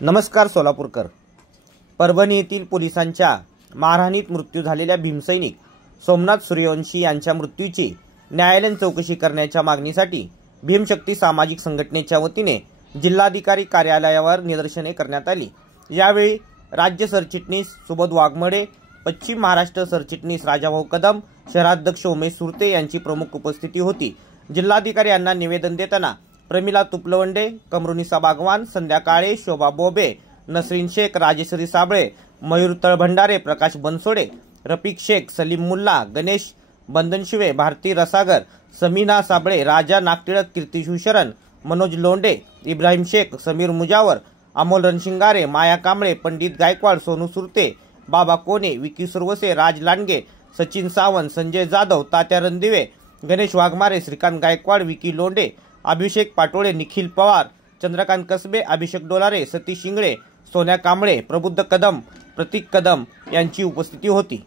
नमस्कार सोलापूरकर. परभणी येथील पोलिसांच्या मारहाणीत मृत्यू झालेल्या भीमसैनिक सोमनाथ सूर्यवंशी यांच्या मृत्यूची न्यायालयीन चौकशी करण्याच्या मागणीसाठी भीमशक्ती सामाजिक संघटनेच्या वतीने जिल्हाधिकारी कार्यालयावर निदर्शने करण्यात आली. यावेळी राज्य सरचिटणीस सुबोध वाघमोडे, पश्चिम महाराष्ट्र सरचिटणीस राजाभाऊ कदम, शहराध्यक्ष उमेश सुरते यांची प्रमुख उपस्थिती होती. जिल्हाधिकारी यांना निवेदन देताना प्रमिला तुपलवंडे, कमरुनिसा बागवान, संध्या काळे, शोभा बोबे, नसरीन शेख, राजेश्वरी साबळे, मयूर तळभंडारे, प्रकाश बनसोडे, रफिक शेख, सलीम मुल्ला, गणेश बंधनशिवे, भारती रसागर, समीना साबळे, राजा नागटिळक, कीर्ती शिवशरण, मनोज लोंडे, इब्राहिम शेख, समीर मुजावर, अमोल रणशिंगारे, माया कांबळे, पंडित गायकवाड, सोनू सुरते, बाबा कोणे, विकी सुरवसे, राज लांडगे, सचिन सावंत, संजय जाधव, तात्या रणदिवे, गणेश वाघमारे, श्रीकांत गायकवाड, विकी लोंडे, अभिषेक पाटोळे, निखिल पवार, चंद्रकांत कसबे, अभिषेक डोलारे, सतीश शिंगळे, सोन्या कांबळे, प्रबुद्ध कदम, प्रतीक कदम यांची उपस्थिती होती.